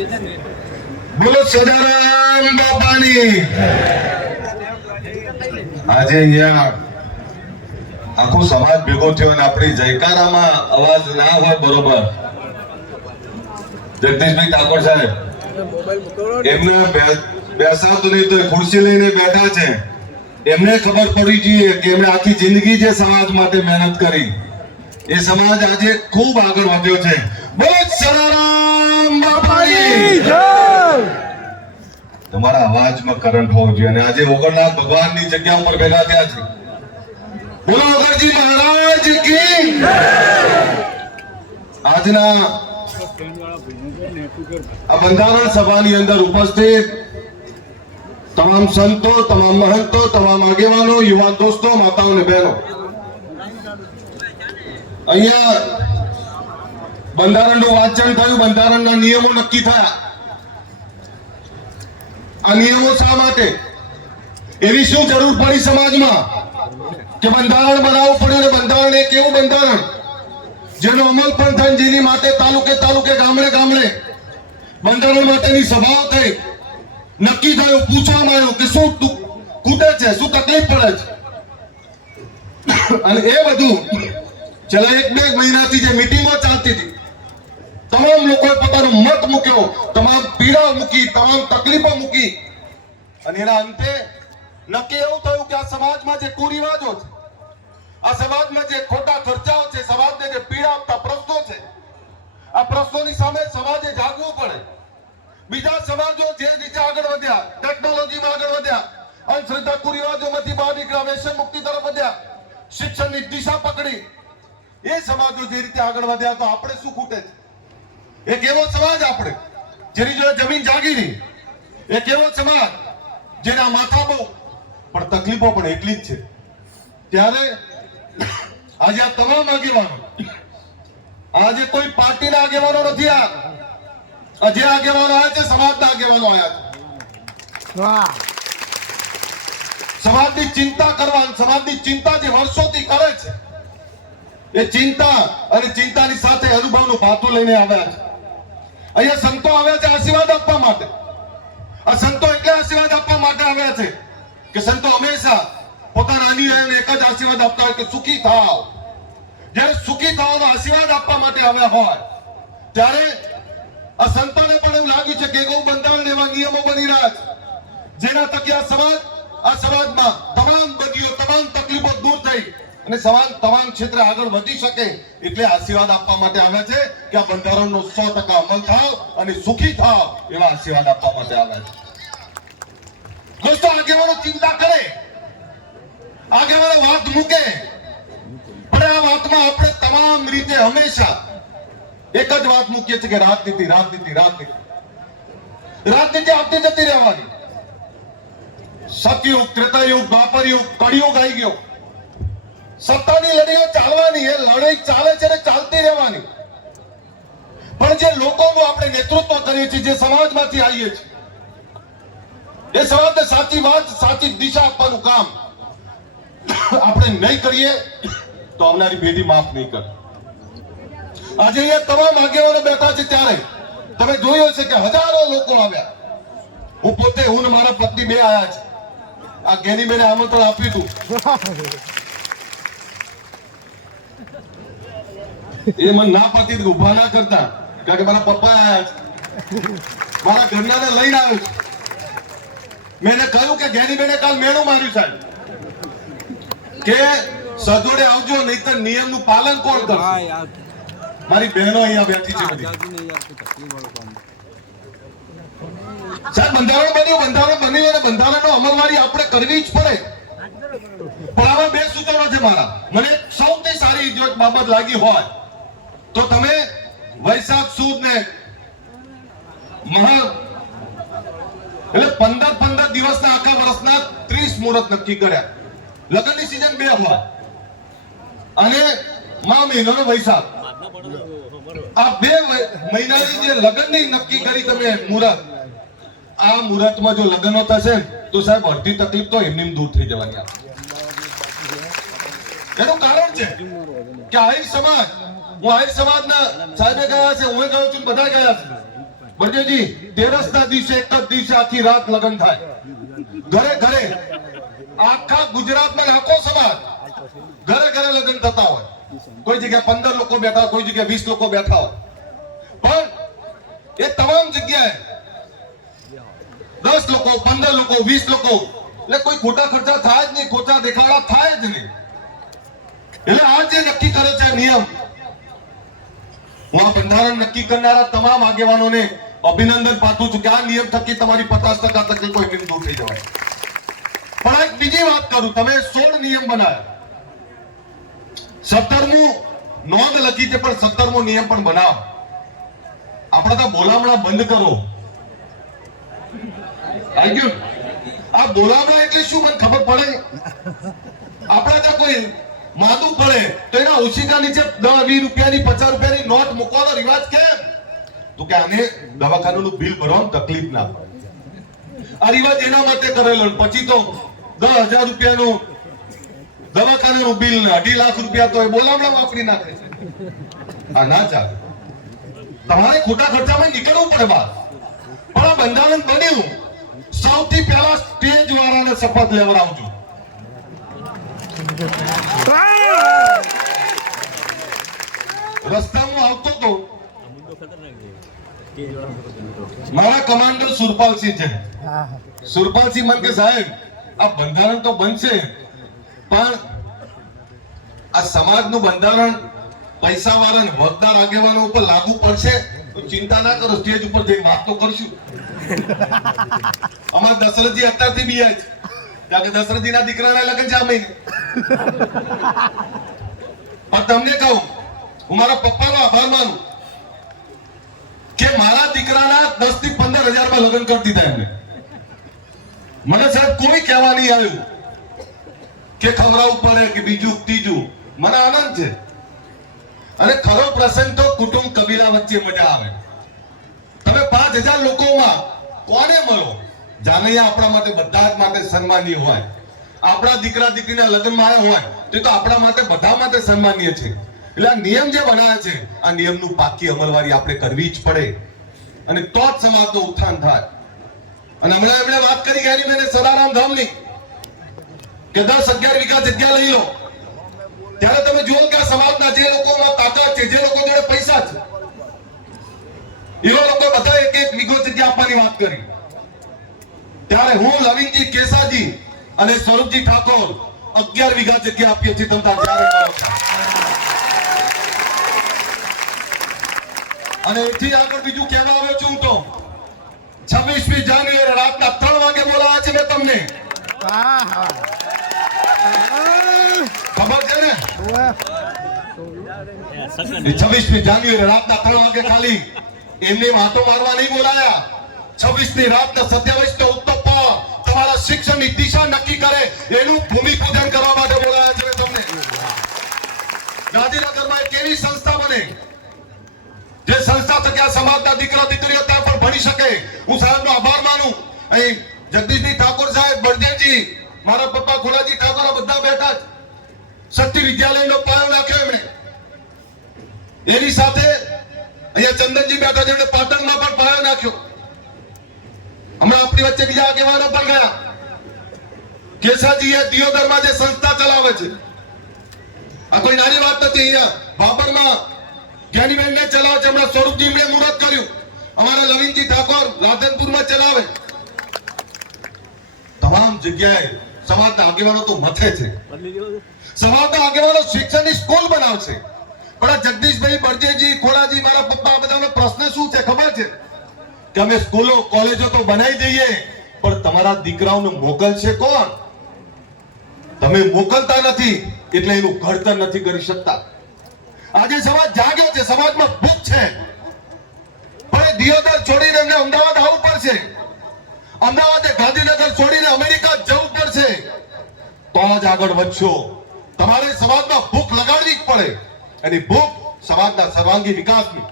બોલો સદારામ બાપાની. આજે અહીંયા આખો સમાજ ભેગો થયો અને આપણી જયકારામાં અવાજ ના હોય બરોબર. જગદીશભાઈ ઠાકોર સાહેબ એમને બેસાતું નહીં તો ખુરશી લઈને બેઠા છે. એમને ખબર પડી જોઈએ કે એમણે આખી જિંદગી જે સમાજ માટે મહેનત કરી એ સમાજ આજે ખૂબ આગળ વધ્યો છે. બોલો સદારામ બાપાની જય. તમારા અવાજમાં કરંટ હોવો જોઈએ અને આજે ઓગણનાથ ભગવાનની જગ્યા ઉપર ભેગા થયા છે. બોલો ઓગણજી મહારાજ કી જય. આજના આ બંધારણ સભાની અંદર ઉપસ્થિત તમામ સંતો, તમામ મહંતો, તમામ આગેવાનો, યુવાન દોસ્તો, માતાઓ અને બહેનો, અહીંયા બંધારણનું વાંચન થયું, બંધારણના નિયમો નક્કી થયા. આ નિયમો શા માટે? એવી શું જરૂર પડી સમાજમાં કે બંધારણ બનાવવું પડ્યું? અને બંધારણ એક એવું બંધારણ જેનો અમલ પણ થાય, જેની માટે તાલુકે તાલુકે, ગામડે ગામડે બંધારણ માટેની સભાઓ થઈ, નક્કી થયું, પૂછવામાં આવ્યું કે શું ખૂટે છે, શું તકલીફ પડે છે. અને એ બધું છેલ્લા 1-2 મહિનાથી જે મીટિંગો ચાલતી હતી, તમામ લોકોએ પોતાનો મત મૂક્યો, તમામ પીડા મૂકી, તમામ તકલીફો મૂકી અને એના અંતે નક્કી એવું થયું કે આ સમાજમાં જે કુરિવાજો છે, આ સમાજમાં જે ખોટા ખર્ચાઓ છે, સમાજને જે પીડા આપતા પ્રશ્નો છે, આ પ્રશ્નોની સામે સમાજે જાગવું પડે. બીજા સમાજો જે રીતે આગળ વધ્યા, ટેકનોલોજીમાં આગળ વધ્યા, અંધશ્રદ્ધા કુરિવાજોમાંથી બહાર નીકળ્યા, વ્યસન મુક્તિ તરફ વધ્યા, શિક્ષણની દિશા પકડી, એ સમાજો જે રીતે આગળ વધ્યા, તો આપણે શું ખૂટે છે? એક એવો સમાજ આપણે જેની જોડે જમીન જાગીરી, એક એવો સમાજ જેના માથા બહુ પણ તકલીફો પણ એટલી જ છે. ત્યારે આજે આ તમામ આગેવાનો, આજે કોઈ પાર્ટીના આગેવાનો નથી, આ જે આગેવાનો આવ્યા છે સમાજના આગેવાનો આવ્યા છે. સમાજની ચિંતા કરવા, સમાજની ચિંતા જે વર્ષોથી કરે છે, એ ચિંતા અને ચિંતાની સાથે અનુભવનું ભાથું લઈને આવ્યા છે. અહીંયા સંતો આવ્યા છે આશીર્વાદ આપવા માટે. આ સંતો એટલે આશીર્વાદ આપવા માટે આવ્યા છે કે સંતો હંમેશા પોતાના અનુયાયીઓને એક જ આશીર્વાદ આપતા હોય કે સુખી થાવ. જ્યારે સુખી થવાનો આશીર્વાદ આપવા માટે આવ્યા હોય ત્યારે આ સંતોને પણ એવું લાગ્યું છે કે ગૌ બંધારણ એવા નિયમો બની રહ્યા છે જેના થકી આ સમાજમાં તમામ બદીઓ, તમામ તકલીફો દૂર થઈ અને સમાજ તમામ ક્ષેત્રે આગળ વધી શકે. એટલે આશીર્વાદ આપવા માટે આવ્યા છે કે આ બંધારણનો 100% અમલ થાવ અને સુખી થાવ, એવા આશીર્વાદ આપવા માટે આવ્યા છે. દોસ્તો, આગેવાનો ચિંતા કરે, આગેવાનો વાત મૂકે, પણ આ વાતમાં આપણે તમામ રીતે હંમેશા એક જ વાત મૂકીએ છીએ કે રાજનીતિ, રાજનીતિ, રાજનીતિ, રાજનીતિ આવતી જતી રહેવાની. સતયુગ, ત્રેતાયુગ, દ્વાપરયુગ, કળિયુગ આવી ગયો. સત્તાની લડાઈઓ ચાલવાની, એ લડાઈ ચાલે છે ને ચાલતી રહેવાની. પણ જે લોકોનું આપણે નેતૃત્વ કરીએ છીએ, જે સમાજમાંથી આવીએ છીએ, એ સમાજને સાચી વાત, સાચી દિશા આપવાનું કામ આપણે નહીં કરીએ તો આવનારી પેઢી માફ નહીં કરે. આજે અહીંયા તમામ આગેવાનો બેઠા છે ત્યારે તમે જોયું હશે કે હજારો લોકો આવ્યા. હું પોતે, હું ને મારા પત્ની બે આવ્યા છે. આ ગેની બેને આમંત્રણ આપ્યું હતું, એ મને ના પાડતી ઉભા ના કરતા, કારણ કે મારા પપ્પા આવ્યા છે, મારા ઘરનાને લઈને આવ્યો છું. મેં એને કહ્યું કે ગેની બેને કાલ મેણું માર્યું સાહેબ કે સજોડે આવજો, નહીતર નિયમનું પાલન કોણ કરશે? મારી બહેનો અહીંયા બેઠી છે બધી. સાહેબ, બંધારણ બન્યું અને બંધારણનો અમલવારી આપણે કરવી જ પડે. પણ આમાં બે સૂચનો છે મારા. મને સૌથી સારી જો બાબત લાગી હોય તો તમે વૈશાખ સુદ ને મહા એટલે 15 દિવસના આખા વર્ષના 30 મુહૂર્ત નક્કી કર્યા. લગ્નની સીઝન 2 હોય અને મા મહિનાનો વૈશાખ, આ 2 મહિનાની જે લગ્નની નક્કી કરી તમે મુહૂર્ત, આ મુહૂર્તમાં જો લગ્નો થશે તો સાહેબ અડધી તકલીફ તો એમની દૂર થઈ જવાની. એનું કારણ છે કે આહિર સમાજ, હું આહિર સમાજના સાહેબે ગયા છે, હું ગયો છું, બધા ગયા છે. બળદેવજી, તેરસના દિવસે એક જ દિવસે આખી રાત લગ્ન થાય, ઘરે ઘરે આખા ગુજરાતમાં આખો સમાજ ઘરે ઘરે લગ્ન થતા હોય. કોઈ જગ્યાએ 15 લોકો બેઠા હોય, કોઈ જગ્યાએ 20 લોકો બેઠા હોય, પણ એ તમામ જગ્યાએ 10 લોકો, 15 લોકો, 20 લોકો, એટલે કોઈ ખોટા ખર્ચા થાય જ નહીં, ખોટા દેખાડા થાય જ નહીં. એટલે આ જે નક્કી કરે છે નિયમ, હું આ બંધારણ નક્કી કરનારા તમામ આગેવાનોને અભિનંદન પાઠવું છું કે આ નિયમ થકી તમારી 50% તકલીફ દૂર થઈ જવાય. પણ એક બીજી વાત કરું, તમે 16 નિયમ બનાવ્યા, 17મું નોંધ લખી છે, પણ 17મો નિયમ પણ બનાવો. આપણે તો બોલામણા બંધ કરો. આવી ગયું? આ બોલામણા એટલે શું મને ખબર પડે? આપણે ત્યાં કોઈ માદું પડે તો એના ઓછીકા નીચે 10-20 રૂપિયાની 50 રૂપિયાની નોટ મૂકવાનો રિવાજ કેમ? તો કે આને દવાખાનાનું બિલ ભરવામાં તકલીફ ના પડે. આ રિવાજ એના માટે કરેલો, પછી તો 10,000 રૂપિયાનું દવાખાનાનું બિલ ને 2.5 લાખ રૂપિયા તો એ બોલામણા વાપરી નાખે છે. આ ના ચાલે. તમારે ખોટા ખર્ચામાં નીકળવું પડે બહાર. પણ આ બંધારણ બન્યું, સૌથી પહેલા સ્ટેજ વાળાને શપથ લેવડાવજો. રસ્તામાં આવતો તો મારા કમાન્ડર સુરપાલસિંહ છે. સુરપાલસિંહ મને કે સાહેબ આ બંધારણ તો બનશે, પણ આ સમાજનું બંધારણ પૈસા વાળા ને વગદાર આગેવાનો ઉપર લાગુ પડશે તો ચિંતા ના કરો, સ્ટેજ ઉપર જઈ વાત તો કરશું. અમારા દશરથજી અત્યારથી બી છે, કારણ કે દશરથજીના દીકરાના લગ્ન છે આ મહિને. પણ તમને કહું, હું મારા પપ્પાનો આભાર માનું કે મારા દીકરાના 10 થી 15 હજારમાં લગ્ન કરી દીધા એમને. મને સાહેબ કોઈ કહેવા નહીં આવ્યું કે ખવડાવવું પડે કે બીજું ત્રીજું. મને આનંદ છે. અને ખરો પ્રસંગ તો કુટુંબ કબીલા વચ્ચે મજા આવે. તમે 5000 લોકોમાં કોને મળો? જાનૈયા આપણા માટે બધા જ માટે સન્માનીય હોય. આપણા દીકરા દીકરીના લગ્નમાં આવ્યા હોય તો એ તો આપણા માટે બધા માટે સન્માનીય છે. એટલે આ નિયમ જે બનાવ્યા છે, આ નિયમનું પાકી અમલવારી આપણે કરવી જ પડે, અને તો જ સમાજનું ઉત્થાન થાય. અને હમણાં એમણે વાત કરી ગયા મેં સદારામ ધામની કે 10-11 વીઘા જગ્યા લઈ લો, ત્યારે તમે જુઓ કે આ સમાજના જે લોકોમાં તાકાત છે, જે લોકો જોડે પૈસા છે, એ લોકો બધા 1-1 વીઘો જગ્યા આપવાની વાત કરી. ત્યારે હું, લવિંગજી કેસાજી અને સ્વરૂપજી ઠાકોર 11 વીઘા જગ્યા આપીએ છીએ. તમે ત્યારે કરો. અને એથી આગળ બીજું કહેવા આવ્યો છું તો 26મી જાન્યુઆરી રાતના 3 વાગે બોલાવ્યા છે મેં તમને. ખબર છે ને? 26મી જાન્યુઆરી રાતના 3 વાગે ખાલી એમને વાતો મારવા નહીં બોલાયા. 26ની રાતના 27 ઉત્તપ તમારા શિક્ષણની દિશા નક્કી કરે એનું ભૂમિપૂજન કરવા માટે બોલાયા છે તમને. ગાંધીનગરમાં એક એવી સંસ્થા બને જે સંસ્થા થકી આ સમાજના દીકરા દીકરીઓ ત્યાં પણ ભણી શકે. હું સાહેબનો આભાર માનું. અહીં જગદીશજી ઠાકોર સાહેબ, બળદેવજી, મારા પપ્પા ખોડાજી ઠાકોર બધા બેઠા જ. શક્તિ વિદ્યાલયનો પાયો નાખ્યો એમણે. એની સાથે અહીંયા ચંદનજી બેઠા, જેમણે પાટણમાં પણ પાયો નાખ્યો. હમણાં આપણી વચ્ચે બીજા આગેવાનો પણ ગયા. કેસાજીએ દિયોદરમાં જે સંસ્થા ચલાવે છે, આ કોઈ નાની વાત નથી. અહીંયા બાબરમાં જ્ઞાનીબેનને ચલાવે છે. હમણાં સ્વરૂપજી એમણે મુહૂર્ત કર્યું. અમારા લવિંગજી ઠાકોર રાધનપુરમાં ચલાવે. તમામ જગ્યાએ સમાજના આગેવાનો તો મથે છે. સમાજના આગેવાનો શિક્ષણની સ્કૂલ બનાવશે. પણ આ જગદીશભાઈ, બળદેવજી, ખોડાજી, મારા પપ્પા, બધાનો પ્રશ્ન શું છે ખબર છે? કે અમે સ્કૂલો કોલેજો તો બનાવી દઈએ, પણ તમારા દીકરાઓને મોકલશે કોણ? તમે મોકલતા નથી એટલે એનું ઘડતર નથી કરી શકતા. આજે સમાજ જાગ્યો છે, સમાજમાં ભૂખ છે, પણ દિયોદર છોડીને એમને અમદાવાદ આવવું પડશે. અમદાવાદે ગાંધીનગર છોડીને અમેરિકા જવું પડશે, તો જ આગળ વધશો. તમારે સમાજમાં ભૂખ લગાડવી જ પડે, અને ભૂખ સમાજના સર્વાંગી વિકાસની